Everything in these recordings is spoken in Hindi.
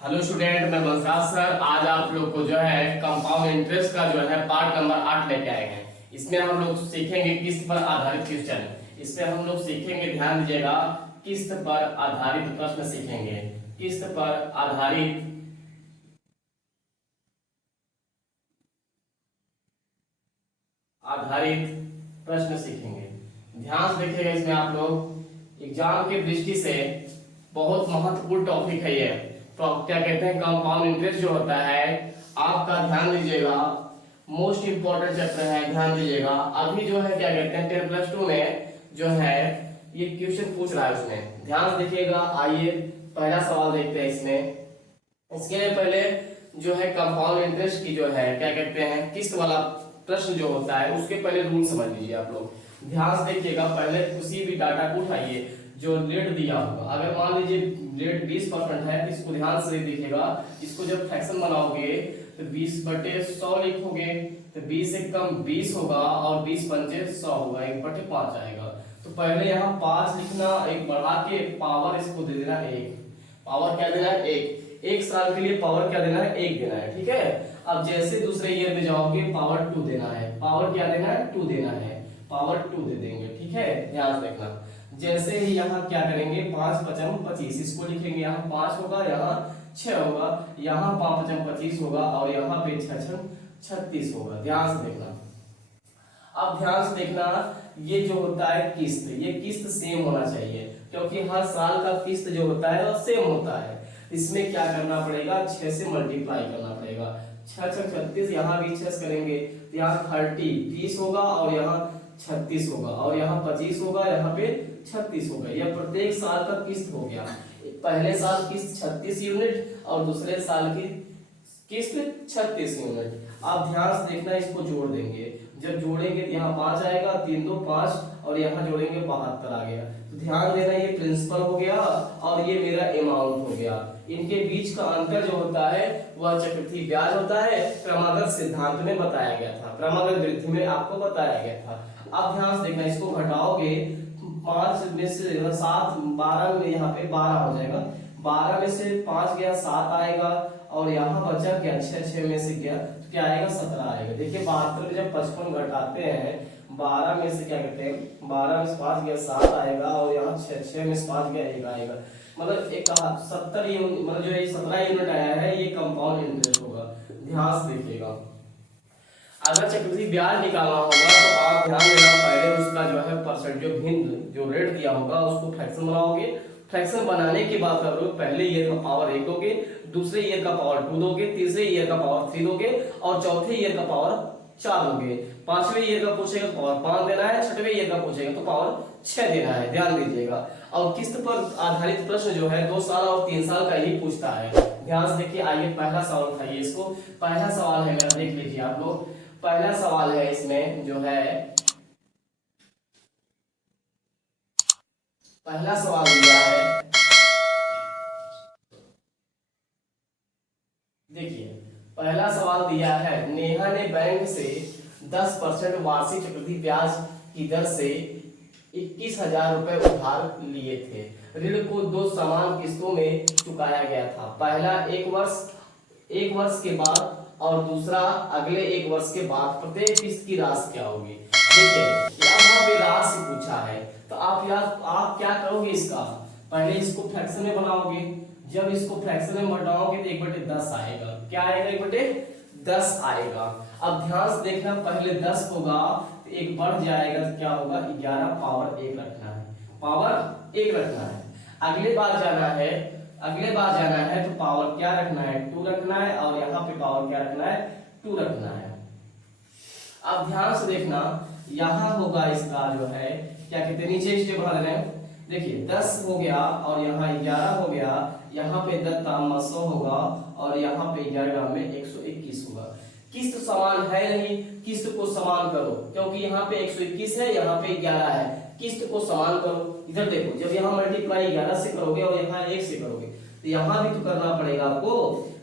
हेलो स्टूडेंट, मैं बलराज सर आज आप लोग को जो है कंपाउंड इंटरेस्ट का जो है पार्ट नंबर 8 लेके आए हैं। इसमें हम लोग सीखेंगे किस्त पर आधारित क्वेश्चन। इसमें हम लोग सीखेंगे, ध्यान दीजिएगा, किस्त पर आधारित प्रश्न सीखेंगे। किस्त पर आधारित प्रश्न सीखेंगे। ध्यान से देखिएगा, इसमें आप लोग एग्जाम की दृष्टि से बहुत महत्वपूर्ण टॉपिक है ये। तो क्या कहते हैं, कंपाउंड इंटरेस्ट जो होता है, आपका ध्यान दीजिएगा मोस्ट इंपॉर्टेंट चैप्टर है। ध्यान दीजिएगा, अभी जो है क्या कहते हैं 10+2 में जो है ये क्वेश्चन पूछ रहा है उसमें। ध्यान से देखिएगा। आइए पहला सवाल देखते हैं इसमें। इसके पहले जो है कंपाउंड इंटरेस्ट की जो है क्या कहते हैं किस्त वाला प्रश्न जो होता है उसके पहले रूल समझ लीजिए आप लोग। ध्यान से देखिएगा, पहले किसी भी डाटा को उठाइए जो रेट दिया होगा। अगर मान लीजिए रेट 20% है तो इसको ध्यान से देखिएगा। इसको जब फ्रैक्शन बनाओगे तो 20/100 लिखोगे तो 20 से कम 20 होगा और 20×5 100 होगा, 1/5 आएगा। तो पहले यहाँ 5 लिखना, एक बढ़ा के पावर इसको दे देना 1। पावर क्या देना है 1। एक साल के लिए पावर क्या देना है 1 देना है, ठीक है। अब जैसे दूसरे ईयर में जाओगे पावर 2 देना है। पावर क्या देना है 2 देना है, पावर 2 दे देंगे, ठीक है। ध्यान से देखना। जैसे ही यहाँ क्या करेंगे 5×5 25, इसको लिखेंगे, यहाँ 5 होगा, यहाँ 6 होगा, यहाँ 5×5 25 होगा और यहाँ पे 6×6 36 होगा। ध्यान से देखना। अब ध्यान से देखना, ये जो होता है किस्त, ये किस्त सेम होना चाहिए क्योंकि हर साल का किस्त जो होता है वो सेम होता है। इसमें क्या करना पड़ेगा, 6 से मल्टीप्लाई करना पड़ेगा। 6×6 36, यहाँ भी 6 करेंगे तो यहाँ 30 होगा और यहाँ 36 होगा और यहाँ 25 होगा, यहाँ पे 36 होगा। यह प्रत्येक साल का किस्त हो गया। पहले साल किस्त 36 यूनिट और दूसरे साल की किस्त 36 यूनिट। आप ध्यान से देखना, इसको जोड़ देंगे। जब जोड़ेंगे तो यहाँ 5 आएगा, 3 2 5 और यहाँ जोड़ेंगे 72 आ गया। तो ध्यान देना, ये प्रिंसिपल हो गया और ये मेरा अमाउंट हो गया। इनके बीच का अंतर जो होता है वह चक्रवृद्धि ब्याज होता है। क्रमागत सिद्धांत में बताया गया था, क्रमागत वृद्धि में आपको बताया गया था। अब ध्यान से देखना, इसको घटाओगे 5 में से 7, 12 में यहाँ पे 12 हो जाएगा। 12 में से 5 गया 7 आएगा और यहाँ बचा क्या 6 में से गया तो क्या आएगा 17 आएगा। देखिए 72 में जब 55 घटाते हैं 12 में से क्या कहते हैं 12 में से 5 गया 7 आएगा और यहाँ 6 में से 5 गया 1 आएगा। मतलब एक 70 यूनिट, मतलब जो ये 17 यूनिट आया है ये कंपाउंड इंटरेस्ट होगा। ध्यान से देखिएगा। अगर चक्रवृद्धि ब्याज निकालना होगा तो आप ध्यान देना, पहले उसका जो है परसेंट जो भिन्न जो रेट दिया होगा उसको फ्रैक्शन बनाओगे। फ्रैक्शन बनाने के बाद कर लो, पहले ईयर का पावर 1 दोगे, दूसरे ईयर का पावर 2 दोगे, तीसरे ईयर का पावर 3 दोगे और चौथे ईयर का पावर 4 दोगे। पांचवें ईयर का पूछेगा तो पावर 5 देना है, छठवें ईयर का पूछेगा तो पावर 6 देना है। ध्यान दीजिएगा। और किस्त पर आधारित प्रश्न जो है 2 साल और 3 साल का ही पूछता है। ध्यान से देखिए। आइए पहला सवाल उठाइए, इसको पहला सवाल है मेरा, देख लीजिए आप लोग। पहला सवाल है इसमें जो है, पहला सवाल दिया है, देखिए पहला सवाल दिया है, नेहा ने बैंक से 10% वार्षिक चक्रवृद्धि ब्याज की दर से 21,000 रुपए उधार लिए थे। ऋण को 2 समान किस्तों में चुकाया गया था। पहला 1 वर्ष के बाद और दूसरा अगले 1 वर्ष के बाद। प्रत्येक किस्त की राशि क्या होगी। देखिए यहाँ पे राशि पूछा है तो आप क्या करोगे, इसका पहले इसको फ्रैक्शन में बनाओगे। जब इसको फ्रैक्शन में बढ़ाओगे तो 1/10 आएगा। क्या आएगा 1/10 आएगा। अब ध्यान से देखना, पहले 10 होगा तो 1 बढ़ जाएगा तो क्या होगा 11, पावर 1 रखना है, पावर 1 रखना है। अगले बार जाना है तो पावर क्या रखना है 2 रखना है और यहाँ पे पावर क्या रखना है 2 रखना है। अब ध्यान से देखना, यहाँ होगा इसका जो है क्या कहते हैं, नीचे स्टेप बढ़ा देना है। देखिए 10 हो गया और यहाँ 11 हो गया, यहाँ पे 10 दाम 100 होगा और यहाँ पे 11 में 121 होगा। किस्त समान है नहीं, किस्त को समान करो क्योंकि यहाँ पे 121 है, यहाँ पे 11 है। किस्त को समान करो। इधर देखो, जब यहाँ मल्टीप्लाई 11 से करोगे और यहाँ 1 से करोगे तो यहाँ भी तो करना पड़ेगा आपको।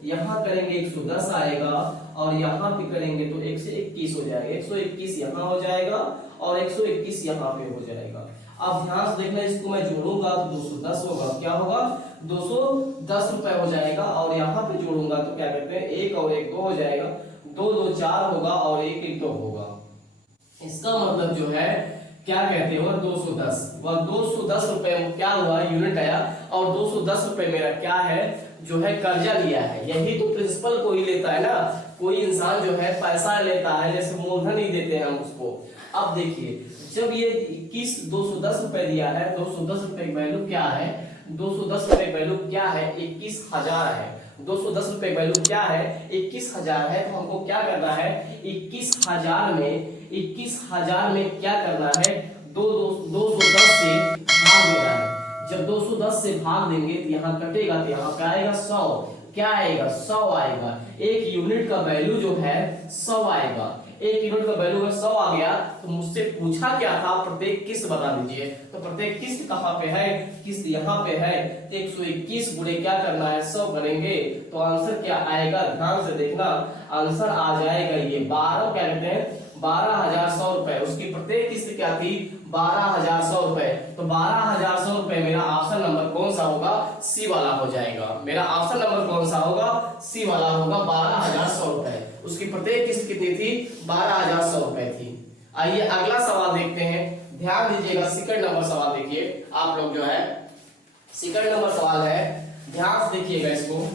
यहाँ करेंगे 110 आएगा और यहाँ पे करेंगे तो 1 से 21 हो जाएगा। 121 यहाँ हो जाएगा और 121 यहाँ पे हो जाएगा। अब ध्यान से देखना, इसको मैं जोड़ूंगा तो 210 होगा, क्या होगा 210 रुपए हो जाएगा। और यहाँ पे जोड़ूंगा तो क्या कहते हैं, 1 और 1 2 हो जाएगा, 2 2 4 होगा और 1 1 2 होगा। इसका मतलब जो है क्या कहते हो 210, वह 210 रुपए क्या हुआ यूनिट आया, और 210 रुपए मेरा क्या है जो है कर्जा लिया है। यही तो प्रिंसिपल कोई लेता है ना, कोई इंसान जो है पैसा लेता है, जैसे मूलधन ही देते हैं हम उसको। अब देखिए जब ये 210 रुपए दिया है, 210 रुपए की वैल्यू क्या है, 210 रुपए की वैल्यू क्या है 21,000 है। 210 रुपए की वैल्यू क्या है 21,000 है। तो हमको क्या करना है 21,000 में क्या करना है 210 से भाग देना है। जब 210 से भाग देंगे तो यहाँ कटेगा तो यहाँ क्या आएगा 100, क्या आएगा 100 आएगा। एक यूनिट का वैल्यू जो है 100 आएगा। एक यूनिट का वैल्यू अगर 100 आ गया तो मुझसे पूछा क्या था प्रत्येक किस्त बता दीजिए। तो प्रत्येक किस्त कहाँ पे है, किस्त यहाँ पे है। 121 गुणे क्या करना है 100 करेंगे तो आंसर क्या आएगा, ध्यान से देखना आंसर आ जाएगा ये 12 क्या कहते हैं 12,100 रुपए। उसकी प्रत्येक किस्त क्या थी 12,100 रुपए। तो 12,100 रुपए मेरा ऑप्शन नंबर कौन सा होगा, सी वाला हो जाएगा। मेरा ऑप्शन नंबर कौन सा होगा, सी वाला होगा 12,100 रुपए। उसकी प्रत्येक किस्त कितनी थी 12,100 रुपए थी। आइए अगला सवाल देखते हैं, ध्यान दीजिएगा। सेकंड नंबर सवाल देखिए आप लोग जो है, सेकंड नंबर सवाल है, ध्यान से देखिएगा इसको।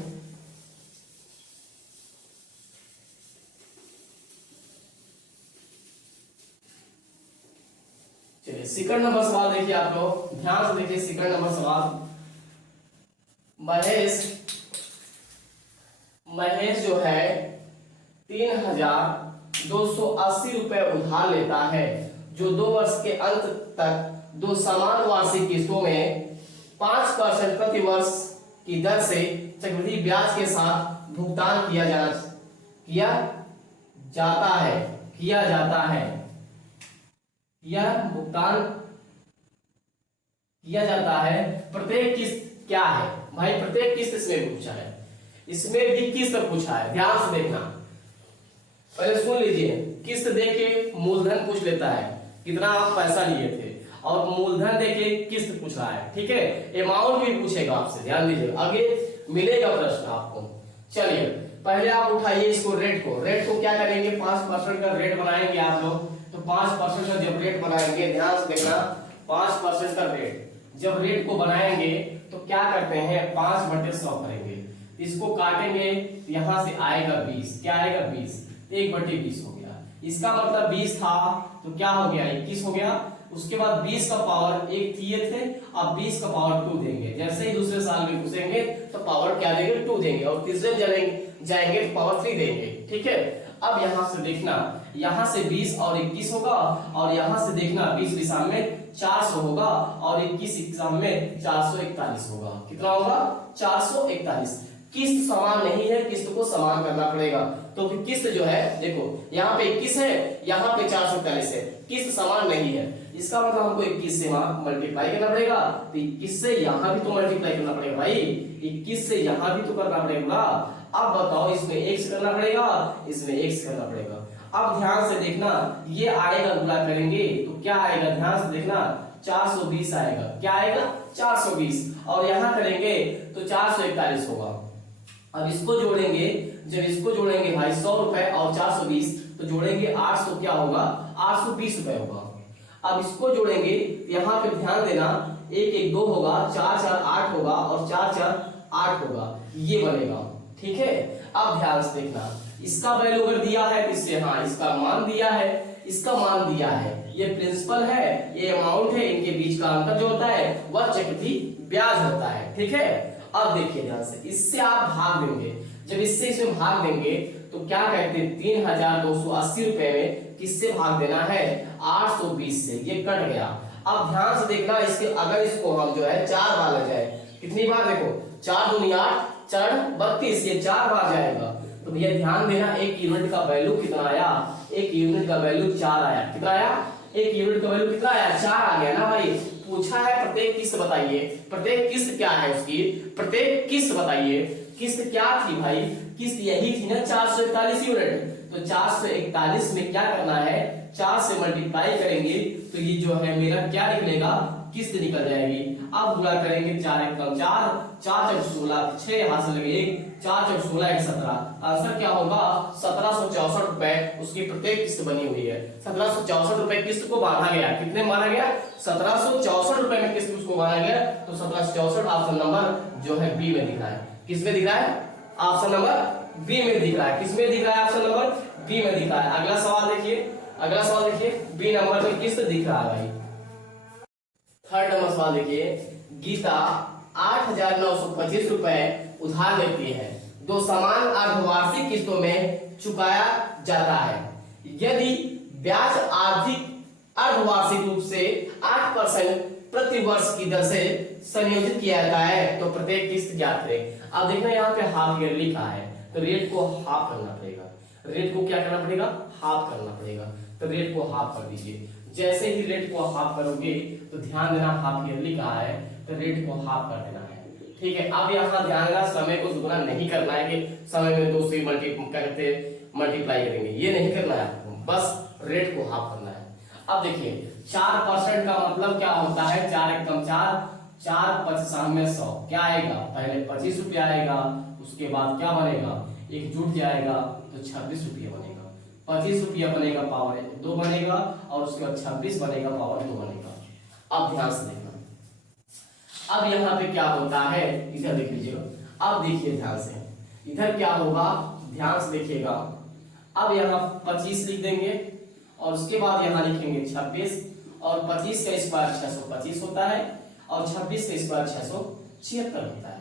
चलिए सेकंड नंबर सवाल देखिए आप लोग, ध्यान से देखिए सेकंड नंबर सवाल। महेश जो है 3,280 रुपए उधार लेता है, जो 2 वर्ष के अंत तक 2 समान वार्षिक किस्तों में 5% प्रति वर्ष की दर से चक्रवृद्धि ब्याज के साथ भुगतान किया जाता है। यह भुगतान किया जाता है। प्रत्येक किस्त क्या है भाई, प्रत्येक किस्त इसमें पूछा है, इसमें भी किस्त पूछा है। ध्यान से देखना, पहले सुन लीजिए। किस्त देके मूलधन पूछ लेता है कितना आप पैसा लिए थे, और मूलधन देके किस्त पूछ रहा है, ठीक है। अमाउंट भी पूछेगा आपसे, ध्यान दीजिए आगे मिलेगा प्रश्न आपको। चलिए पहले आप उठाइए इसको, रेट को क्या करेंगे 5% का रेट बनाएंगे आप लोग। तो 5% का जब रेट बनाएंगे, ध्यान से देखना 5% का रेट जब रेट को बनाएंगे तो क्या करते हैं 5/100 करेंगे, इसको काटेंगे यहां से आएगा 20, क्या आएगा 20, 1/20 हो गया। इसका मतलब 20 था तो क्या हो गया 21 हो गया। उसके बाद 20 का पावर 1 दिए थे, अब 20 का पावर 2 देंगे। जैसे ही दूसरे साल में घुसेंगे तो पावर क्या देंगे 2 देंगे, और तीसरे जाएंगे तो पावर 3 देंगे, ठीक है। अब यहां से देखना, यहां से 20 और 21 होगा, और यहां से देखना 20 दिशा में 400 होगा, और 21 एग्जाम में 441 होगा। कितना होगा 441। किस्त समान नहीं है, किस्त को समान करना पड़ेगा। तो फिर किस्त जो है देखो यहाँ पे 21 है, यहाँ पे 441 है, किस्त समान नहीं है। इसका मतलब हमको 21 से मल्टीप्लाई करना पड़ेगा, तो 21 से यहाँ भी तो मल्टीप्लाई करना पड़ेगा भाई, 21 से यहाँ भी तो करना पड़ेगा। अब बताओ इसमें 1 से करना पड़ेगा, इसमें 1 से करना पड़ेगा। अब ध्यान से देखना, ये आएगा गुणा करेंगे तो क्या आएगा, ध्यान से देखना 420 आएगा, क्या आएगा 420, और यहाँ करेंगे तो 441 होगा। अब इसको जोड़ेंगे, जब इसको जोड़ेंगे भाई 100 रुपए और 420 तो जोड़ेंगे 800, क्या होगा 820 रुपए होगा। अब इसको जोड़ेंगे यहाँ पे ध्यान देना 1 1 2 होगा, 4 4 8 होगा, और 4 4 8 होगा, ये बनेगा, ठीक है। अब ध्यान से देखना, इसका वैल्यू अगर दिया है तो इससे हाँ इसका मान दिया है, इसका मान दिया है, ये प्रिंसिपल है, ये अमाउंट है, इनके बीच का अंतर जो होता है वह चक्रवृद्धि ब्याज होता है, ठीक है। अब देखिए ध्यान से, इससे आप भाग देंगे, जब इससे इसमें भाग देंगे तो क्या कहते हैं 3,280 रुपए में किससे भाग देना है 820 से, ये कट गया। अब ध्यान से देखना, इसके अगर इसको हम जो है 4 बार लग जाए, कितनी बार देखो 4 दूनी 8 4 32, ये 4 बार जाएगा। तो भैया ध्यान देना, एक यूनिट का वैल्यू कितना आया, एक यूनिट का वैल्यू 4 आया। कितना आया, एक यूनिट का वैल्यू कितना आया 4 आ गया ना भाई। पूछा है प्रत्येक किस्त बताइए, प्रत्येक किस्त क्या है उसकी, प्रत्येक किस्त बताइए। किस्त क्या थी भाई, किस्त यही थी ना 441 यूनिट। तो 441 में क्या करना है, 4 से मल्टीप्लाई करेंगे तो ये जो है मेरा क्या निकलेगा, किस्त निकल जाएगी। अब गुणा करेंगे 4 एक कम 4, 4 चौक 16 6 यहाँ से लगे 1, 4 चौक 16 1 17। आंसर क्या होगा 1764 रुपए उसकी प्रत्येक किस्त बनी हुई है। 1764 रुपए किस्त को बांधा गया, कितने माना गया 1764 रुपए में किस्त उसको बांधा गया। तो 1764 ऑप्शन नंबर जो है बी में दिख रहा है। किस में दिख रहा है, ऑप्शन नंबर बी में दिख रहा है। किस में दिख रहा है, ऑप्शन नंबर बी में दिख रहा है। अगला सवाल देखिए, अगला सवाल देखिए, बी नंबर में किस्त दिख रहा है भाई। थर्ड नंबर सवाल देखिए, गीता 8,925 रुपए उधार लेती है, दो समान अर्धवार्षिक किस्तों में चुकाया जाता है। यदि ब्याज अर्धवार्षिक रूप से 8% प्रति वर्ष की दर से संयोजित किया जाता है तो प्रत्येक किस्त ज्ञात करें। अब देखना यहाँ पे हाफ ईयर लिखा है तो रेट को हाफ करना पड़ेगा। रेट को क्या करना पड़ेगा, हाफ करना पड़ेगा। तो रेट को हाफ कर दीजिए। जैसे ही रेट को हाफ करोगे तो ध्यान देना हाफ ईयरली कहा है तो रेट को हाफ कर देना है। ठीक है, अब यहाँ ध्यान देना समय को दुगना नहीं करना है कि समय में 2 से मल्टीप्लाई करेंगे, ये नहीं करना है आपको, बस रेट को हाफ करना है। अब देखिए 4% का मतलब क्या होता है, 4 एक कम 4, 4 5 में 100 क्या आएगा, पहले 25 रुपया आएगा, उसके बाद क्या बनेगा, एक जुट जाएगा तो 26 रुपया बनेगा। 25 रुपया बनेगा पावर 2 बनेगा और उसके बाद 26 बनेगा पावर 2 बनेगा। अब ध्यान से देखना, अब यहाँ पे क्या होता है, इधर देख लीजिएगा। अब देखिए ध्यान से, इधर क्या होगा, ध्यान से देखिएगा। अब यहाँ 25 लिख देंगे और उसके बाद यहाँ लिखेंगे 26 और 25 का स्क्वायर 625 होता है और 26 का स्क्वायर 676 होता है।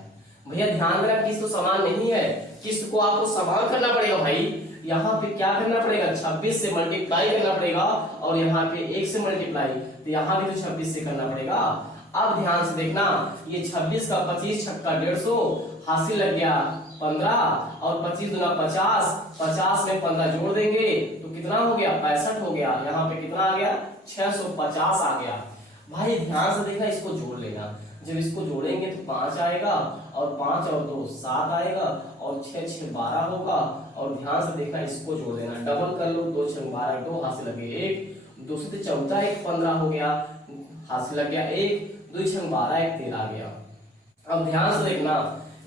भैया ध्यान देना किस्त तो समान नहीं है, किस्त को आपको समान करना पड़ेगा भाई। यहाँ पे क्या करना पड़ेगा, 26 से मल्टीप्लाई करना पड़ेगा और यहाँ पे 1 से मल्टीप्लाई, तो यहाँ भी तो 26 से करना पड़ेगा। अब ध्यान से देखना, ये 26 का 25 छक्का 150 हासिल लग गया 15 और 25 दूना 50, 50 में 15 जोड़ देंगे तो कितना हो गया 65 हो गया। यहाँ पे कितना आ गया 650 आ गया। भाई ध्यान से देखना, इसको जोड़ लेना, जब इसको जोड़ेंगे तो 5 आएगा और 5 और 2 7 आएगा और 6 6 12 होगा। और ध्यान से देखना, इसको जोड़ देना, डबल कर लो, 2 6 12 2 हासिल लगे 1, 2 से 14 1 15 हो गया, हासिल लग गया 1, 2 6 12 1 13 आ गया। अब ध्यान से देखना,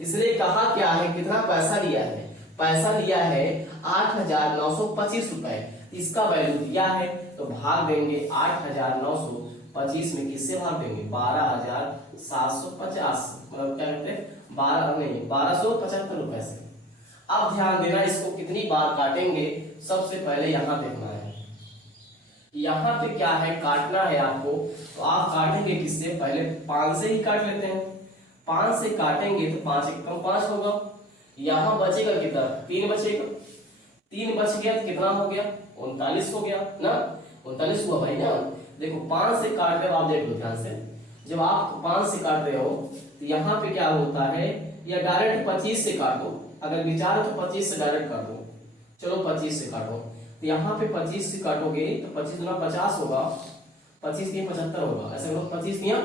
इसने कहा क्या है, कितना पैसा लिया है, पैसा लिया है 8,925 रुपए, इसका वैल्यू दिया है तो भाग देंगे 8,925 में, किससे भाग देंगे 12,750, मतलब क्या कहते हैं 1275 रुपए से। अब ध्यान देना, इसको कितनी बार काटेंगे, सबसे पहले यहाँ देखना है, यहाँ पे क्या है काटना है आपको, तो आप काटेंगे किससे, पहले 5 से ही काट लेते हैं। 5 से काटेंगे तो 5 एक कम 5 होगा, यहाँ बचेगा कितना 3 बचेगा, 3 बच गया तो कितना हो गया 39 हो गया ना, 39 हुआ भाई ना। देखो 5 से काट रहे हो आप, देख लो ध्यान से, जब आप 5 से काट रहे हो तो यहाँ पे क्या होता है, या डायरेक्ट 25 से काटो, अगर विचार हो तो 25 से डायरेक्ट काटो, चलो 25 से काटो, तो यहाँ पे 25 से काटोगे तो 25 दूना 50 होगा, 25 दिया 75 होगा, ऐसे करो 25 दिया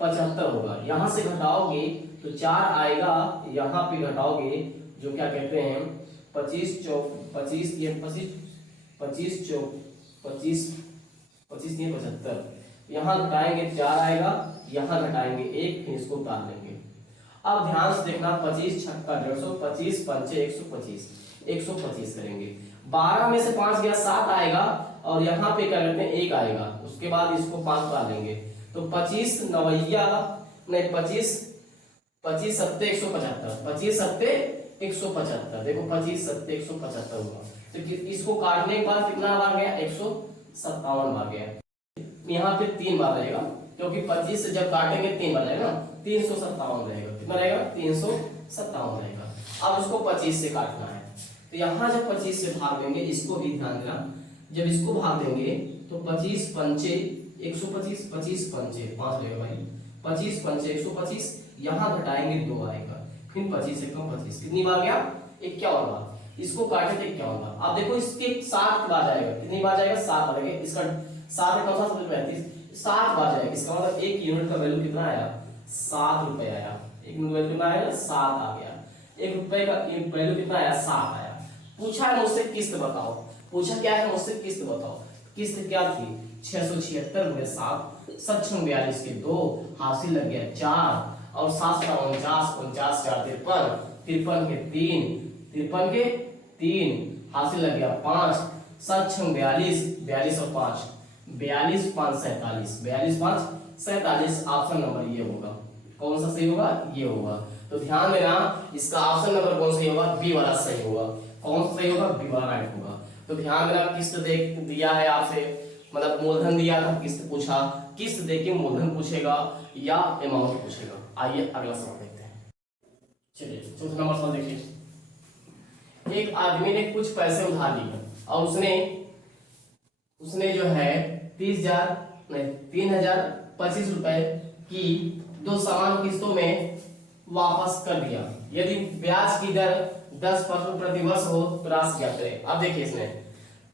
75 होगा। यहाँ से घटाओगे तो 4 आएगा, यहाँ पे घटाओगे जो क्या कहते हैं 25 चौक 25 दिया 25 25 चौक 25 25 दिया 75, यहाँ घटाएंगे 4 आएगा, यहाँ घटाएंगे 1, फिर इसको उतार लेंगे। अब ध्यान से देखना, 25 छक्का 150, 25 पंचे 125, 125 करेंगे, 12 में से 5 गया 7 आएगा और यहाँ पे क्या करते हैं 1 आएगा, उसके बाद इसको 5 उतार लेंगे तो 25 नवैया नहीं 25 25 सत्ते 175, 25 सत्ते 175, देखो 25 सत्ते 175 हुआ। तो इसको काटने के बाद कितना बार गया 157 बार गया, यहाँ पे 3 बार रहेगा क्योंकि 25 से जब काटेंगे 3 बार रहेगा, 357 रहेगा, कितना रहेगा 357 रहेगा। अब इसको 25 से काटना है तो यहाँ जब 25 से भाग देंगे, इसको भी ध्यान देना, जब इसको भाग देंगे तो 25 पंचे 125, 25 पंचे 5 रहेगा भाई, 25 पंचे 125, यहाँ घटाएंगे 2 आएगा, फिर 25 से कम 25, कितनी बार गया 51 बार, इसको काटे तो 51 बार। अब देखो इसके 7 बार जाएगा, कितनी बार जाएगा 7 बार, इसका 7 का 7 बार जाएगा, इसका मतलब 1 यूनिट का वैल्यू कितना आया 7 रुपए आया, 1 यूनिट वैल्यू कितना आया 7 आ गया। 1 रुपए का वैल्यू कितना आया, 7 आया। पूछा है मुझसे किस्त बताओ, पूछा क्या है मुझसे, किस्त बताओ। किस्त क्या थी, 676 गुणे 7, 7×42 के 2, हासिल लग गया 4, और 7 का 49, 49 4 53, 53 के 3, 53 के 3, हासिल लग गया 5, 7×42, 42 और 5, 42 5 47, 42 5 47, ऑप्शन नंबर ये होगा। कौन सा सही होगा, ये होगा। तो ध्यान देना, इसका ऑप्शन नंबर कौन सही होगा, बी वाला सही होगा। कौन सा सही होगा, बी वाला राइट होगा। तो ध्यान देना, किस्त देख दिया है आपसे, मतलब मूलधन दिया था, किस्त पूछा, किस्त देके मूलधन पूछेगा या अमाउंट पूछेगा। आइए अगला सवाल देखते हैं। चलिए चौथा नंबर सवाल देखिए। एक आदमी ने कुछ पैसे उधार लिए और उसने जो है 3025 रुपए की 2 समान किस्तों में वापस कर दिया। यदि ब्याज की दर 10% प्रतिवर्ष हो तो राशि क्या करें। अब देखिए, इसने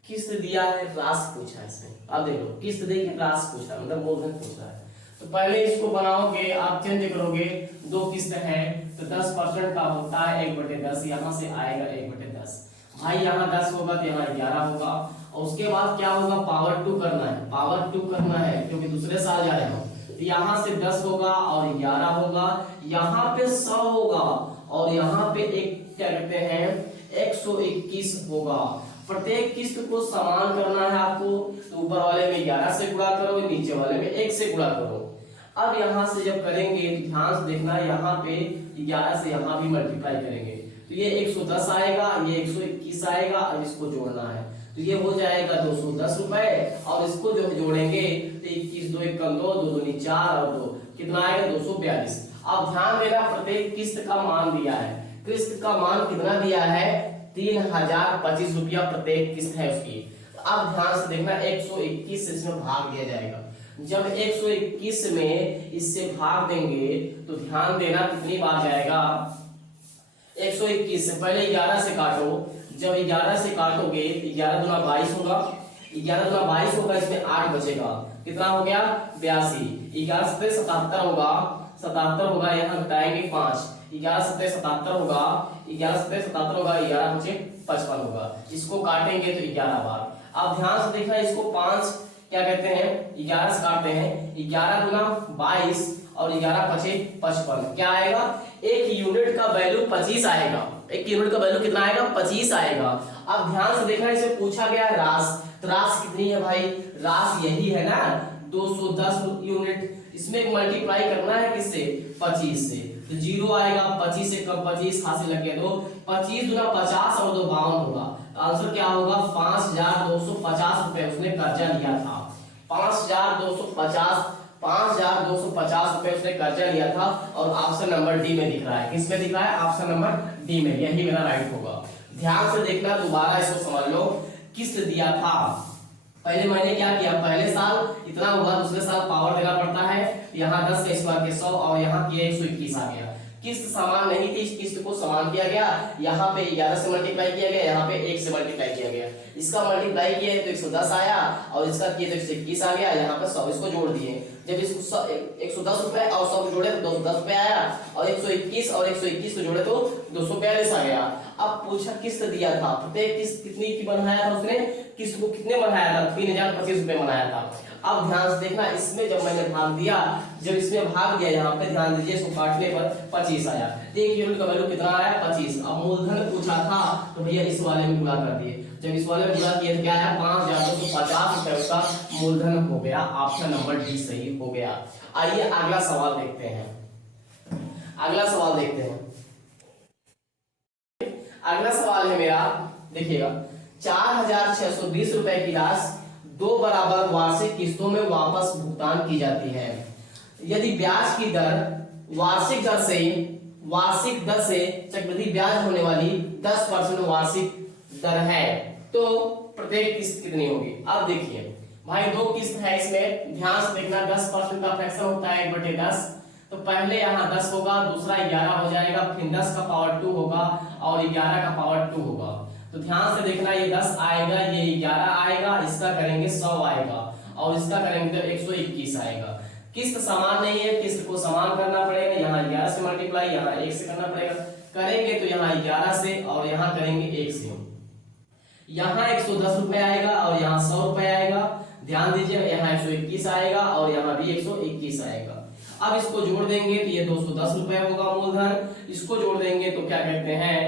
किस्त दिया है, राशि पूछा है इसने। अब देखो, किस्त देके राशि पूछा, मतलब मूलधन पूछा है। तो पहले इसको बनाओगे, आप चेंज करोगे, 2 किस्त है तो 10% का होता है 1/10, यहाँ से आएगा 1/10। भाई यहाँ 10 होगा तो यहाँ 11 होगा, और उसके बाद क्या होगा, पावर 2 करना है, पावर 2 करना है क्योंकि दूसरे साल जा रहे हो। तो यहाँ से 10 होगा और 11 होगा, यहाँ पे 100 होगा, और यहाँ पे एक क्या कहते हैं 121 होगा। प्रत्येक किस्त को समान करना है आपको, तो ऊपर वाले में 11 से गुणा करो, नीचे वाले में 1 से गुणा करो। अब यहाँ से जब करेंगे तो ध्यान से देखना, यहाँ पे 11 से यहाँ भी मल्टीप्लाई करेंगे तो ये 110 आएगा, ये 121 आएगा, अब इसको जोड़ना है तो ये हो जाएगा 210 रुपए, और इसको जो जोड़ेंगे तो 21 2 1 2 2 2 4 और 2 कितना आएगा 242। अब ध्यान देना, प्रत्येक किस्त का मान दिया है, किस्त का मान कितना दिया है 3025 रुपया प्रत्येक किस्त है उसकी। अब ध्यान से देखना, 121 से इसमें भाग दिया जाएगा। जब 121 में इससे भाग देंगे तो ध्यान देना कितनी बार जाएगा, 121 से पहले 11 से काटो, जब 11 से काटोगे 11 दूना 22 होगा, 11 दूना 22 होगा, इसमें 8 बचेगा, कितना हो गया 82, 11 से 77 होगा, 77 होगा, यहाँ घटाएंगे 5, 11 से 77 होगा, 11 से 77 होगा, 11 बचे 55 होगा, इसको काटेंगे तो 11 बार। अब ध्यान से देखना, इसको 5 क्या कहते हैं 11 से काटते हैं, 11 गुना 22 और 11 बचे 55, क्या आएगा, एक यूनिट का वैल्यू 25 आएगा, एक यूनिट का वैल्यू कितना आएगा 25 आएगा। अब ध्यान से देखना, इसे पूछा गया है राशि, तो राशि कितनी है भाई, राशि यही है ना 210 यूनिट, इसमें मल्टीप्लाई करना है किससे 25 से, तो 0 आएगा, 25 से कम 25 हासिल लग गया, तो 25 गुना 50 और 2 52 होगा, तो आंसर क्या होगा 5250 रुपए उसने कर्जा लिया था, 5250 रुपए उसने कर्जा लिया था, और ऑप्शन नंबर डी में दिख रहा है, किसमें दिख रहा है, ऑप्शन नंबर डी में, यही मेरा राइट होगा। ध्यान से देखना, दोबारा इसको समझ लो, किस्त दिया था, पहले मैंने क्या किया, पहले साल इतना हुआ, दूसरे साल पावर देना पड़ता है, यहाँ 10 के स्क्वायर के 100 और यहाँ किया 121 आ गया। किस्त समान नहीं थी, इस किस्त को समान किया गया, यहाँ पे 11 से मल्टीप्लाई किया गया, यहाँ पे 1 से मल्टीप्लाई किया गया, इसका मल्टीप्लाई किया तो 110 आया, और इसका किया तो 121 आ गया, यहाँ पे 100 इसको जोड़ दिए, जब इसको 110 रुपए और 100 जोड़े तो 210 रुपए आया, और 121 और 121 को जोड़े तो 242 आ गया। अब पूछा किस्त दिया था, प्रत्येक किस्त कितनी की बनाया था उसने, किस्त को कितने बनाया था 3025 रुपए बनाया था। अब ध्यान से देखना, इसमें जब मैंने भाग दिया, जब इसमें भाग दिया, यहाँ पे ध्यान दीजिए, इसको काटने पर 25 आया, एक यूनिट का वैल्यू कितना आया 25। अब मूलधन पूछा था तो भैया इस वाले में गुणा कर दिए, जब इस वाले में गुणा किया तो क्या आया 5250 रुपए उसका मूलधन हो गया, ऑप्शन नंबर डी सही हो गया। आइए अगला सवाल देखते हैं, अगला सवाल देखते हैं। अगला सवाल है मेरा, देखिएगा, 4620 रुपए की राशि 2 बराबर वार्षिक किस्तों में वापस भुगतान की जाती है। यदि ब्याज की दर वार्षिक दर से चक्रवृद्धि ब्याज होने वाली 10% वार्षिक दर है तो प्रत्येक किस्त कितनी होगी। अब देखिए भाई, 2 किस्त है, इसमें ध्यान से देखना, 10% का फ्रैक्शन होता है 1/10, तो पहले यहाँ 10 होगा, दूसरा 11 हो जाएगा, फिर 10 का पावर 2 होगा और 11 का पावर 2 होगा, तो ध्यान से देखना, ये 10 आएगा, ये 11 आएगा, इसका करेंगे 100 आएगा, और इसका करेंगे तो 121 आएगा। किस्त समान नहीं है, किस्त को समान करना पड़ेगा, यहाँ 11 से मल्टीप्लाई, यहाँ 1 से करना पड़ेगा, करेंगे तो यहाँ 11 से और यहाँ करेंगे 1 से, यहाँ 110 रुपए आएगा और यहाँ 100 रुपए आएगा। ध्यान दीजिए यहाँ 121 आएगा और यहाँ भी 121 आएगा। अब इसको जोड़ देंगे तो ये 210 रुपए होगा मूलधन। इसको जोड़ देंगे तो क्या कहते हैं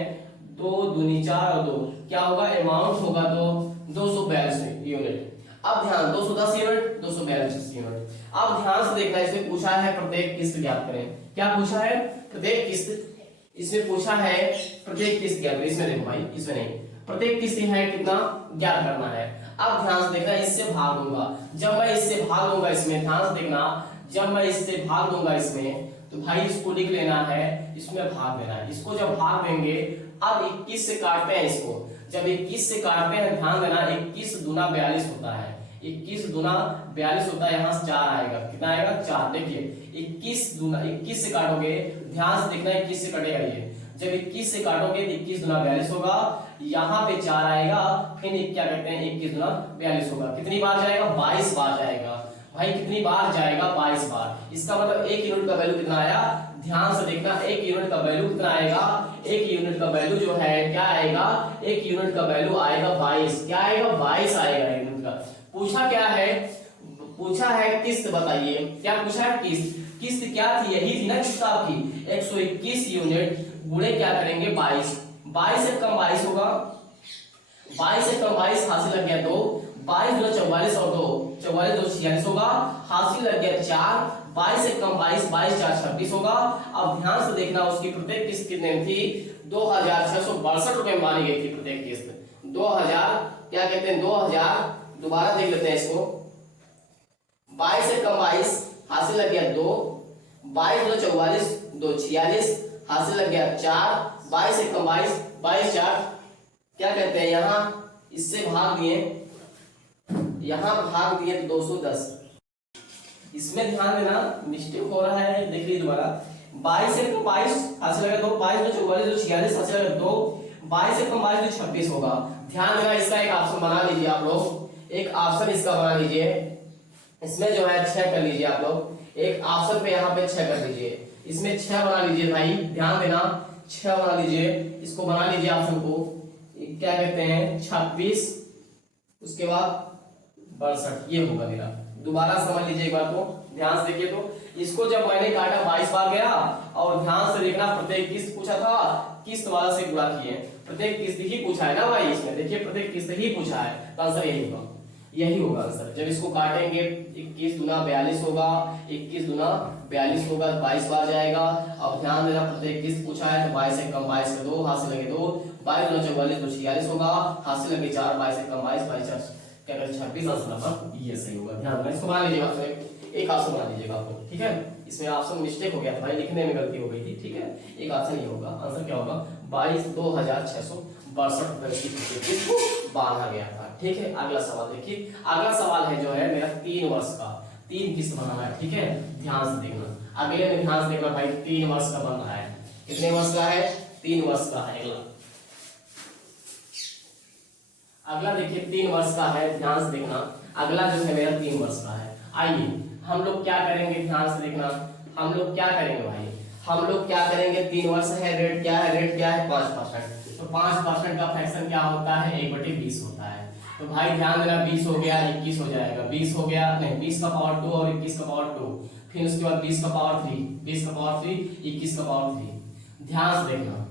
2 दूनी 4 और 2 क्या होगा, अमाउंट होगा तो 242 यूनिट। अब ध्यान 210 यूनिट 242 यूनिट। अब ध्यान से देखना, इसमें पूछा है प्रत्येक किस्त ज्ञात करें। क्या पूछा है, प्रत्येक किस्त। इसमें पूछा है प्रत्येक किस्त ज्ञात करें। इसमें देखो भाई, इसमें नहीं, प्रत्येक किस्त है कितना ज्ञात करना है। अब ध्यान से देखना, इससे भाग दूंगा। जब मैं इससे भाग दूंगा इसमें, ध्यान से देखना, जब मैं इससे भाग दूंगा इसमें तो भाई इसको लिख लेना है, इसमें भाग देना है। इसको जब भाग देंगे, अब 21 से काटते हैं इसको। जब 21 से काटते हैं, ध्यान देना 21 दूना 42 होता है। 21 दूना 42 होता है, यहाँ से 4 आएगा। कितना आएगा 4। देखिए 21 दूना 21 से काटोगे, ध्यान से देखना 21 से कटेगा ये। जब 21 से काटोगे तो 21 दूना 42 होगा, यहाँ पे 4 आएगा, फिर क्या कहते हैं 21 दूना 42 होगा। कितनी बार जाएगा, 22 बार जाएगा। भाई कितनी बार जाएगा, 22 बार। इसका मतलब 1 यूनिट का वैल्यू कितना आया, ध्यान से देखना 1 यूनिट का वैल्यू कितना आएगा। 1 यूनिट का वैल्यू जो है क्या आएगा, 1 यूनिट का वैल्यू आएगा 22। क्या आएगा, 22 आएगा यूनिट का। पूछा क्या है, पूछा है किस्त बताइए। क्या पूछा है, किस्त। किस्त क्या थी, यही थी ना किस्त आपकी, 121 यूनिट गुणे क्या करेंगे 22। 22 से कम 22 होगा, 22 से कम 22 हासिल लग गया 2, 22 दूना 44 और 2 44 2 46 होगा, हासिल लग गया 4। 22 से कम 22, 22 4 26 होगा। अब ध्यान से देखना, उसकी प्रत्येक किस्त कितने में थी, 2662 रुपए में मानी गई थी प्रत्येक किस्त। 2000 क्या कहते हैं 2000, दोबारा देख लेते हैं इसको। 22 से कम 22 हासिल लग गया 2, 22 दूना 44 2 46 हासिल लग गया 4। 22 से कम 22, 22 4 क्या कहते हैं, यहाँ इससे भाग दिए, यहाँ भाग दिए तो 210। इसमें ध्यान देना मिस्टेक हो रहा है, देख लीजिए दोबारा। 22 से कम 22 हासिल लगा 2, 22 दूना 44 2 46 हासिल लगा 2, 22 से कम 22 तो 26 होगा। ध्यान देना, इसका एक ऑप्शन बना लीजिए आप लोग, एक ऑप्शन इसका बना लीजिए। इसमें जो है 6 कर लीजिए आप लोग, एक ऑप्शन पे यहाँ पे 6 कर लीजिए। इसमें 6 बना लीजिए भाई, ध्यान देना 6 बना लीजिए। इसको बना लीजिए ऑप्शन को, क्या कहते हैं 26, उसके बाद 62, ये होगा मेरा। दोबारा समझ लीजिए एक बार को, ध्यान से देखिए। तो इसको जब मैंने काटा 22 बार गया, और ध्यान से देखना प्रत्येक किस्त पूछा था, किस्त वाला से गुणा किए, प्रत्येक किस्त ही पूछा है ना भाई इसमें। देखिए प्रत्येक किस्त ही पूछा है, तो आंसर यही होगा, यही होगा आंसर। जब इसको काटेंगे 21 दूना 42 होगा, 21 दूना 42 होगा, 22 बार जाएगा। अब ध्यान देना प्रत्येक किस्त पूछा है, तो 22 से कम 22 का 2 हासिल लगे 2, 22 दूना 44 तो 46 होगा, हासिल लगे 4, 22 से कम 22 22 4 क्या करें 26, आंसर नंबर ये सही होगा। ध्यान देना, इसको बना लीजिएगा, एक ऑप्शन बना लीजिएगा आपको, ठीक है। इसमें ऑप्शन मिस्टेक हो गया था भाई, लिखने में गलती हो गई थी, ठीक है। एक ऑप्शन ये होगा, आंसर क्या होगा 26,662 रुपए की किस्त को बांधा गया था, ठीक है। अगला सवाल देखिए, अगला सवाल है जो है मेरा 3 वर्ष का, 3 किस्त बनाना है, ठीक है। ध्यान से देखना, अगले में ध्यान से देखना भाई, 3 वर्ष का बन रहा है। कितने वर्ष का है, 3 वर्ष का है। अगला देखिए 3 वर्ष का है, ध्यान से देखना। अगला जो है मेरा 3 वर्ष का है। आइए हम लोग क्या करेंगे, ध्यान से देखना, हम लोग क्या करेंगे भाई, हम लोग क्या करेंगे, 3 वर्ष है, रेट क्या है, रेट क्या है 5%। तो 5% का फ्रैक्शन क्या होता है, 1/20 होता है। तो भाई ध्यान देना, 20 हो गया 21 हो जाएगा, 20 हो गया नहीं, 20 का पावर 2 और 21 का पावर 2, फिर उसके बाद 20 का पावर 3, 20 का पावर 3, 21 का पावर 3। ध्यान से देखना,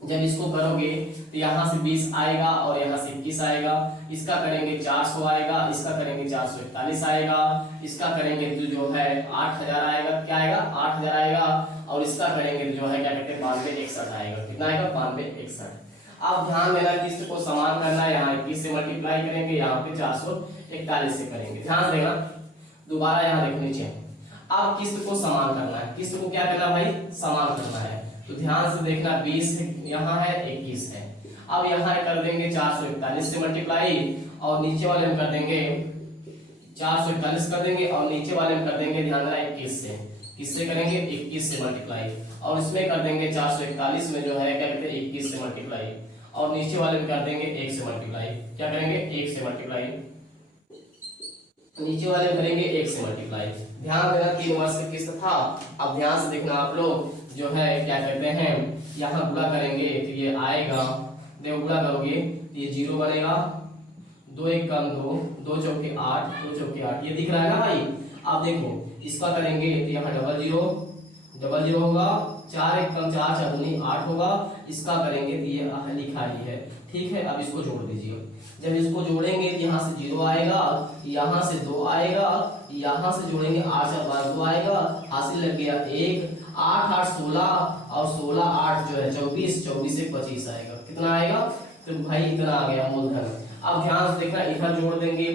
जब इसको करोगे तो यहाँ से 20 आएगा और यहाँ से 21 आएगा। इसका करेंगे 400 आएगा, इसका करेंगे 441 आएगा, इसका करेंगे तो जो है 8000 आएगा, क्या आएगा 8000 आएगा, और इसका करेंगे जो है क्या कहते हैं 9261 आएगा। कितना आएगा 9261। अब ध्यान देना, किस्त को समान करना है, यहाँ 21 से मल्टीप्लाई करेंगे, यहाँ पे 441 से करेंगे। ध्यान देना, दोबारा यहाँ देखो नीचे, अब किस्त को समान करना है, किस्त को क्या करना भाई समान करना है। तो ध्यान से देखना, 20 यहाँ है 21 है, अब यहाँ कर देंगे 441 से मल्टीप्लाई, और नीचे वाले में कर देंगे 441 कर देंगे, और नीचे वाले में कर देंगे ध्यान देना 21 से, किससे करेंगे 21 से मल्टीप्लाई, और इसमें कर देंगे 441 में जो है क्या कहते हैं 21 से मल्टीप्लाई, और नीचे वाले में कर देंगे 1 से मल्टीप्लाई। क्या करेंगे 1 से मल्टीप्लाई, नीचे वाले करेंगे 1 से मल्टीप्लाई। ध्यान देना 3 वर्ष की किस्त था। अब ध्यान से देखना आप लोग, जो है क्या कहते हैं यहाँ गुणा करेंगे तो ये आएगा, देखो गुणा करोगे तो ये 0 बनेगा, 2 1 कम 2, 2 चौके 8, 2 चौके 8, ये दिख रहा है ना भाई। अब देखो इसका करेंगे तो यहाँ डबल जीरो होगा, 4 1 कम 4, 4 दूनी 8 होगा, इसका करेंगे तो ये लिखा ही है, ठीक है। अब इसको जोड़ दीजिए, जब इसको जोड़ेंगे तो यहाँ से 0 आएगा, यहाँ से 2 आएगा, यहाँ से जोड़ेंगे 8 4 5 2 आएगा, हासिल लग गया 1, 8 8 16 और 16 8 जो है 24, 24 से 25 आएगा, कितना आएगा तो भाई इतना आ गया मूलधन। अब ध्यान से देखना, इधर जोड़ देंगे,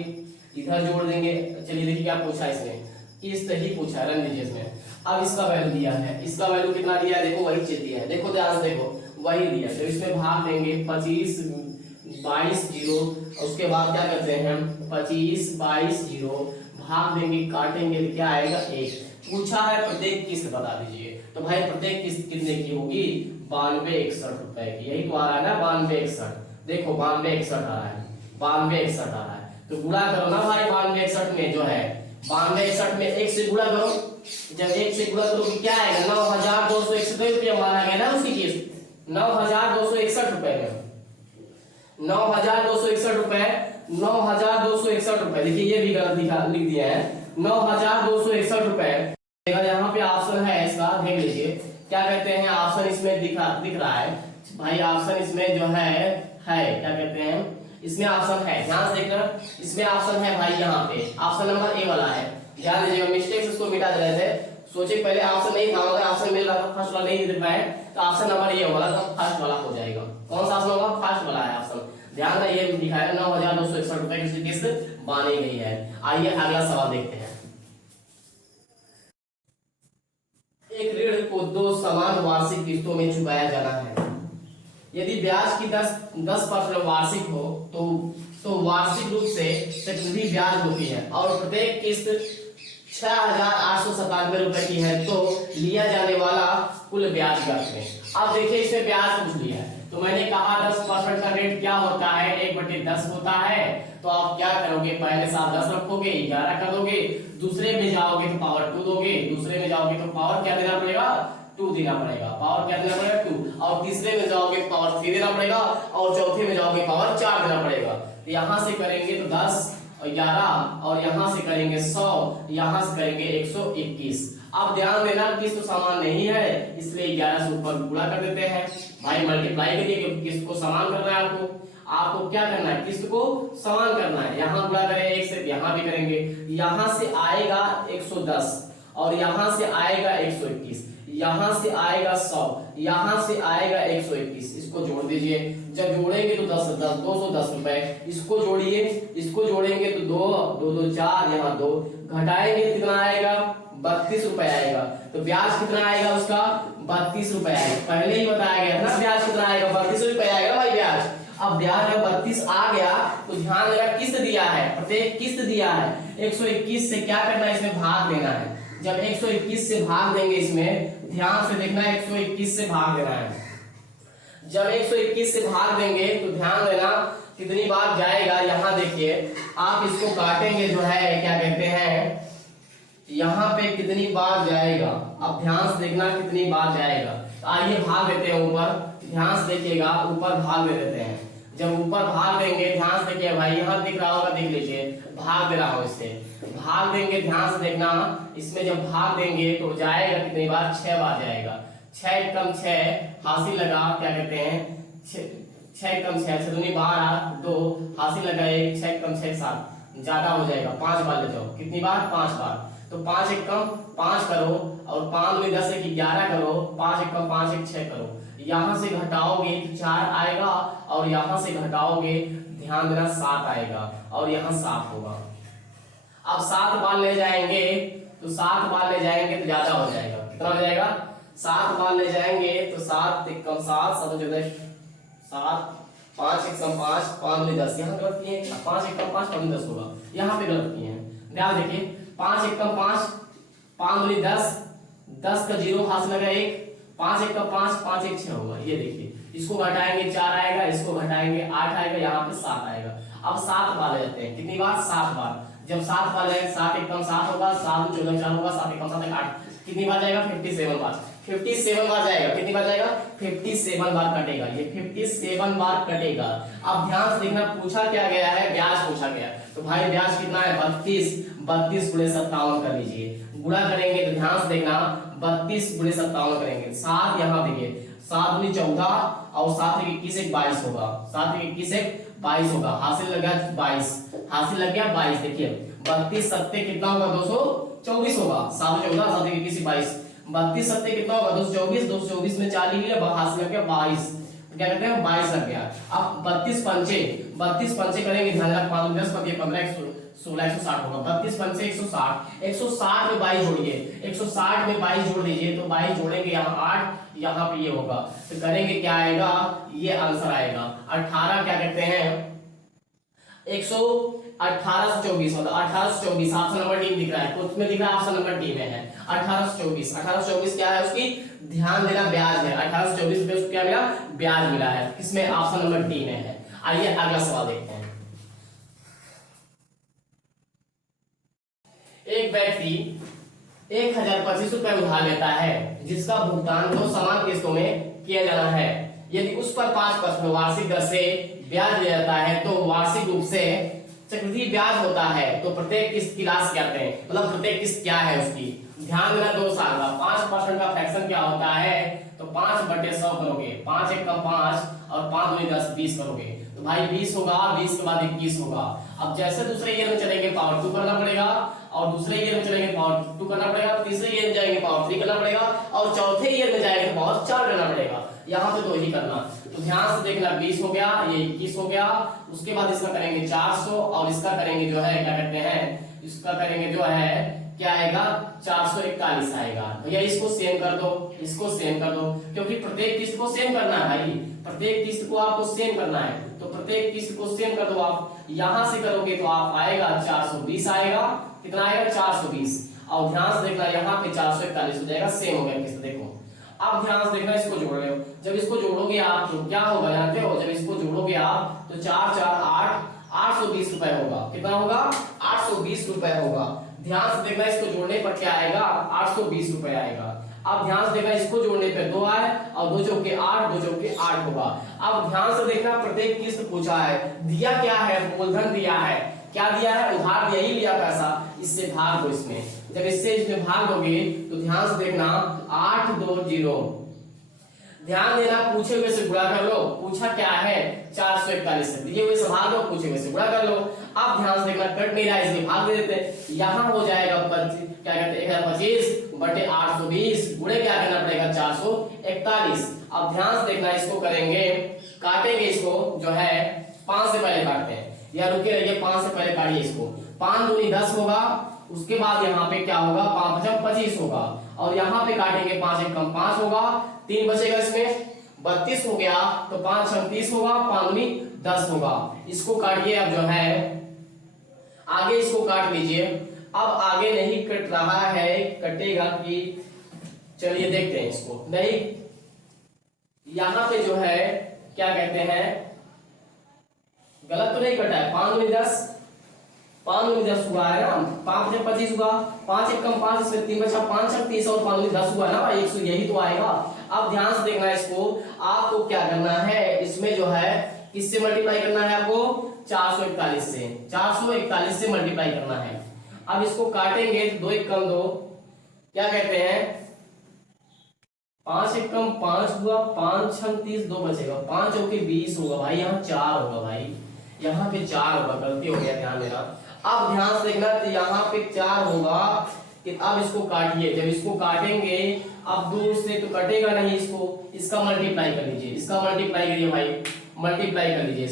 इधर जोड़ देंगे। चलिए देखिए क्या पूछा इसने, इस तरह ही पूछा है, रन दीजिए इसमें। अब इसका वैल्यू दिया है, इसका वैल्यू कितना दिया है, देखो वही चीज दिया है, देखो ध्यान से देखो वही दिया है। तो इसमें भाग देंगे 25 22 0, उसके बाद क्या करते हैं हम 25 22 0 भाग देंगे, काटेंगे तो क्या आएगा 1। पूछा है प्रत्येक किस्त बता दीजिए, तो भाई प्रत्येक किस्त कितने की होगी 92 61 रुपए की, यही तो आ रहा है ना 92 61, देखो 92 61 आ रहा है, 92 61 आ रहा है। तो गुणा करो ना भाई 92 61 में जो है 92 61 में 1 से गुणा करो, जब 1 से गुणा करोगे क्या आएगा 9261 रुपया माना गया ना उसकी किस्त, 9261 रुपए में 9261 रुपए, 9261 रुपए। देखिए ये भी गलत लिख दिया है 9261 रुपए। यहाँ पे ऑप्शन है इसका, देख लीजिए क्या कहते हैं ऑप्शन इसमें दिख रहा है भाई, ऑप्शन इसमें जो है क्या कहते हैं इसमें ऑप्शन है, ध्यान से देखना, इसमें ऑप्शन है भाई, यहाँ पे ऑप्शन नंबर ए वाला है, ध्यान दीजिएगा। मिस्टेक से इसको मिटा रहे थे, सोचे पहले ऑप्शन नहीं था, अगर ऑप्शन मिल रहा था फर्स्ट वाला नहीं दे पाए तो ऑप्शन नंबर ए वाला तो फर्स्ट वाला हो जाएगा। कौन सा ऑप्शन होगा, फर्स्ट वाला है ऑप्शन, ध्यान रहे ये दिखाया 9261 रुपए की किस्त बांधी गई है। आइए अगला सवाल देखते हैं। एक ऋण को 2 समान वार्षिक किस्तों में चुकाया जाना है, यदि ब्याज की 10% वार्षिक हो तो वार्षिक रूप से चक्रवृद्धि ब्याज होती है और प्रत्येक किस्त 6897 रुपए की है, तो लिया जाने वाला कुल ब्याज दर में। अब देखिए इसमें ब्याज पूछ लिया है, तो मैंने कहा 10% का रेट क्या होता है 1/10 होता है, तो आप क्या करोगे पहले से आप 10 रखोगे 11 कर दोगे, दूसरे में जाओगे तो पावर 2 दोगे, दूसरे में जाओगे तो पावर क्या देना पड़ेगा 2 देना पड़ेगा, पावर क्या देना पड़ेगा 2, और तीसरे में जाओगे तो पावर 3 देना पड़ेगा, और चौथे में जाओगे पावर 4 देना पड़ेगा। तो यहाँ से करेंगे तो 10 और 11, और यहाँ से करेंगे 100, यहाँ से करेंगे 121। अब ध्यान देना किस्त तो समान नहीं है, इसलिए 11 से ऊपर गुणा कर देते हैं भाई, मल्टीप्लाई करिए क्योंकि किस्त को समान करना है आपको क्या करना है किस्त को समान करना है। यहाँ गुणा करें 1 से, यहाँ भी करेंगे, यहाँ से आएगा 110 और यहाँ से आएगा 121, यहाँ से आएगा 100, यहाँ से आएगा 121, इसको जोड़ दीजिए, जब जोड़ेंगे तो 10 10 210 रुपए, इसको जोड़िए, इसको जोड़ेंगे तो 2 2 2 4, यहाँ 2 घटाएंगे कितना आएगा 32 रुपए आएगा, तो ब्याज कितना आएगा उसका 32 रुपए आएगा, पहले ही बताया गया था ना ब्याज कितना आएगा 32 रुपए आएगा भाई ब्याज। अब ब्याज जब 32 आ गया तो ध्यान देना किस्त दिया है, प्रत्येक किस्त दिया है 121 से क्या करना है इसमें भाग देना है, जब 121 से भाग देंगे इसमें ध्यान से देखना 121 से भाग देना है, जब 121 से भाग देंगे तो ध्यान देना कितनी बार जाएगा, यहाँ देखिए आप इसको काटेंगे जो है क्या कहते हैं यहाँ पे कितनी बार जाएगा, अब ध्यान से देखना कितनी बार जाएगा। तो आइए भाग देते हैं ऊपर, ध्यान से देखिएगा ऊपर भाग दे देते हैं, जब ऊपर भाग देंगे ध्यान से देखिए भाई यहाँ दिख रहा होगा, देख लीजिए भाग दे रहा हूँ इससे, भाग देंगे ध्यान से देखना, इसमें जब भाग देंगे तो जाएगा कितनी बार 6 बार जाएगा, 6 कम 6 हासिल लगा क्या कहते हैं 6 कम 6 दूनी 12 2 हासिल लगा 1 6 कम 6 7 ज्यादा हो जाएगा 5 बार ले जाओ, कितनी बार 5 बार, तो 5 1 कम 5 करो और 5 में 10 1 11 करो, 5 1 कम 5 1 6 करो, यहाँ से घटाओगे तो 4 आएगा और यहाँ से घटाओगे ध्यान देना 7 आएगा और यहाँ 7 होगा। अब 7 बार ले जाएंगे तो 7 बार ले जाएंगे तो ज्यादा हो जाएगा, कितना हो जाएगा 7 बार ले जाएंगे तो 7 1 कम 7 7 7 5 1 कम 5 5 में 10, यहाँ गलत किए 5 1 कम 5 5 10 होगा, यहाँ पे गलत किए हैं, ध्यान देखिए 5 1 कम 5 5 में 10 10 का 0 हाथ लगा 1 5 1 का 5 5 1 6 होगा, ये देखिए इसको घटाएंगे 4 आएगा, इसको घटाएंगे 8 आएगा, यहाँ पे 7 आएगा। अब 7 बार ले जाते हैं, कितनी बार 7 बार, जब 7 बार ले 7 1 कम 7 होगा, 7 14 4 होगा, 7 1 कम 7 8, कितनी बार जाएगा 57 बार, 57 बार जाएगा। कितनी बार जाएगा? 57 बार कटेगा, ये 57 बार कटेगा। अब ध्यान से देखना, पूछा क्या गया है? ब्याज पूछा गया। तो भाई ब्याज कितना है? 32। 32 गुणे 57 कर लीजिए, गुणा करेंगे तो ध्यान से देखना 32 गुणे 57 करेंगे, 7 यहाँ देखिए 7 दूनी 14 और 7 एक 21 एक 22 होगा, 7 एक 21 एक 22 होगा, हासिल लग गया 22, हासिल लग गया 22। देखिए 32 सत्ते कितना होगा? 224 होगा, 7 14 7 एक 21 22, 32 सत्ते कितना होगा? 224, 224 में 4 लिया, हासिल लग गया 22, क्या कहते हैं 22 लग गया। अब 32 पंचे करेंगे, ध्यान रखना 5 10 15 16 160 होगा, 32 पंचे 160, 160 में 22 जोड़िए, 160 में 22 जोड़ दीजिए, तो 22 जोड़ेंगे यहाँ 8, यहाँ पे ये होगा, तो करेंगे क्या आएगा? ये आंसर आएगा 18, क्या कहते हैं 1824, मतलब 1824 ऑप्शन नंबर डी दिख रहा है, कुछ में दिख रहा है ऑप्शन नंबर डी में है 1824 क्या है उसकी? ध्यान देना ब्याज है, 1824 रुपए उसको क्या मिला? ब्याज मिला है, किसमें? ऑप्शन नंबर डी में है। आइए अगला सवाल देखते हैं। एक व्यक्ति 1025 रुपए उधार लेता है, जिसका भुगतान 2 समान किस्तों में किया जाना है। यदि उस पर 5% वार्षिक दर से ब्याज दिया जाता है तो वार्षिक रूप से चक्रवृद्धि ब्याज होता है, तो प्रत्येक किस्त की राशि क्या है? मतलब प्रत्येक किस्त क्या है उसकी? ध्यान देना 2 साल का 5% का फ्रैक्शन क्या होता है? तो 5/100 करोगे, 5 एक का 5 और 5 दूनी 10 20 करोगे, तो भाई 20 होगा, 20 के बाद 21 होगा। अब जैसे दूसरे ईयर में चलेंगे पावर 2 करना पड़ेगा, और दूसरे ईयर में चलेंगे पावर 2 करना पड़ेगा, तीसरे ईयर में जाएंगे पावर 3 करना पड़ेगा, और चौथे ईयर में जाएंगे तो पावर 4 करना पड़ेगा। यहाँ पे 2 ही करना, तो ध्यान से देखना 20 हो गया, ये 21 हो गया, उसके बाद इसका करेंगे 400 और इसका करेंगे जो है क्या कहते हैं, इसका करेंगे जो है क्या आएगा? 441 आएगा। भैया इसको सेम कर दो, इसको सेम कर दो, क्योंकि प्रत्येक किस्त को सेम करना है भाई, प्रत्येक किस्त को आपको सेम करना है, तो प्रत्येक किस्त को सेम कर दो। आप यहां से करोगे तो आप आएगा 420 आएगा, कितना आएगा? 420, और ध्यान से देखना यहाँ पे 441 हो जाएगा, सेम हो गया किस्त। देखो अब ध्यान से देखना, इसको जोड़ रहे हो, जब इसको जोड़ोगे आप तो क्या होगा जानते हो? जब इसको जोड़ोगे आप तो 4 4 8 820 रुपए होगा, कितना होगा? 820 रुपए होगा। ध्यान से देखना, इसको जोड़ने पर क्या आएगा? 820 रुपए आएगा। अब ध्यान से देखना, इसको जोड़ने पे 2 आए और 2 चौके 8, 2 चौके 8 होगा। अब ध्यान से देखना, प्रत्येक किस्त पूछा है, दिया क्या है? मूलधन दिया है, क्या दिया है? उधार दिया ही लिया पैसा, इससे भाग दो इसमें, जब इसमें भाग दोगे तो ध्यान से देखना 820, ध्यान देना पूछे हुए से गुणा कर लो, पूछा क्या है? 441 से, दिए हुए से भाग दो, पूछे हुए से गुणा कर लो। अब ध्यान से देखना, कट नहीं रहा है इसलिए भाग दे देते हैं, यहाँ हो जाएगा क्या कहते हैं 1025 बटे 820 गुणे क्या करना पड़ेगा? 441। अब ध्यान से देखना, इसको करेंगे काटेंगे, इसको जो है 5 से पहले काटते हैं, या रुके रहिए 5 से पहले काटिए इसको, 5 दूनी 10 होगा, उसके बाद यहाँ पे क्या होगा? 5 5 25 होगा, और यहाँ पे काटेंगे 5 एक कम 5 होगा, 3 बचेगा, इसमें 32 हो गया, तो 5 6 30 होगा, 5 दूनी 10 होगा। इसको काटिए, अब जो है आगे इसको काट लीजिए। अब आगे नहीं कट रहा है, कटेगा कि? चलिए देखते हैं इसको, नहीं यहाँ पे जो है क्या कहते हैं, गलत तो नहीं कटा है, 5 दूनी 10, 5 दूनी 10 हुआ है ना, 5 जब 25 हुआ, 5 एक कम 5, इसमें 3 बचा, 5 6 30 और 5 दूनी 10 हुआ ना, 100 यही तो आएगा। अब ध्यान से देखना, इसको आपको क्या करना है? इसमें जो है किससे मल्टीप्लाई करना है आपको? 441 से, 441 से मल्टीप्लाई करना है। अब इसको काटेंगे तो 2 एक कम 2, क्या कहते हैं 5 एक कम 5 हुआ, 5 6 30, 2 बचेगा, 5 चौके 20 होगा भाई, यहाँ 4 होगा भाई, यहाँ पे 4 होगा, गलती हो गया, ध्यान देना। अब ध्यान से देखना, तो यहाँ पे 4 होगा कि अब इसको काटिए, जब इसको काटेंगे अब दूर से तो कटेगा नहीं, इसका मल्टीप्लाई कर लीजिए, इसका मल्टीप्लाई करिए भाई, मल्टीप्लाई कर लीजिए,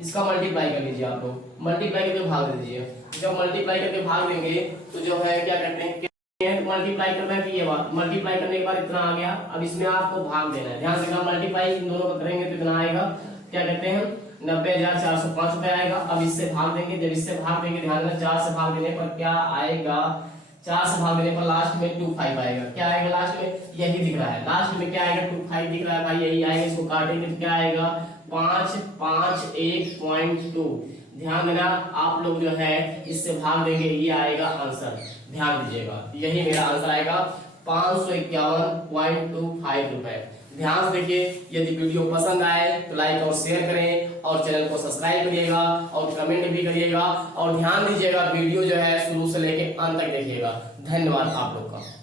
इसका मल्टीप्लाई कर लीजिए, आप लोग मल्टीप्लाई करके भाग दीजिए। जब मल्टीप्लाई करके भाग देंगे तो जो है क्या कहते हैं, मल्टीप्लाई करना है कि ये बात, मल्टीप्लाई करने के बाद इतना आ गया, अब इसमें आपको भाग देना है, ध्यान से मल्टीप्लाई इन दोनों को करेंगे तो इतना आएगा, क्या कहते हैं 90,405 रुपए आएगा। अब इससे भाग देंगे, जब इससे भाग देंगे ध्यान देना, 4 से भाग देने पर क्या आएगा? 4 से भाग देने पर लास्ट में 25 आएगा, क्या आएगा लास्ट में? यही दिख रहा है, लास्ट में क्या आएगा? 25 दिख रहा है भाई, यही आएगा। इसको काटेंगे तो क्या आएगा? 551.2। ध्यान देना, आप लोग जो है इससे भाग देंगे, ये आएगा आंसर, ध्यान दीजिएगा, यही मेरा आंसर आएगा 551.25 रुपए। ध्यान से देखिए, यदि वीडियो पसंद आए तो लाइक और शेयर करें और चैनल को सब्सक्राइब करिएगा और कमेंट भी करिएगा और ध्यान दीजिएगा वीडियो जो है शुरू से लेकर अंत तक देखिएगा। धन्यवाद आप लोग का।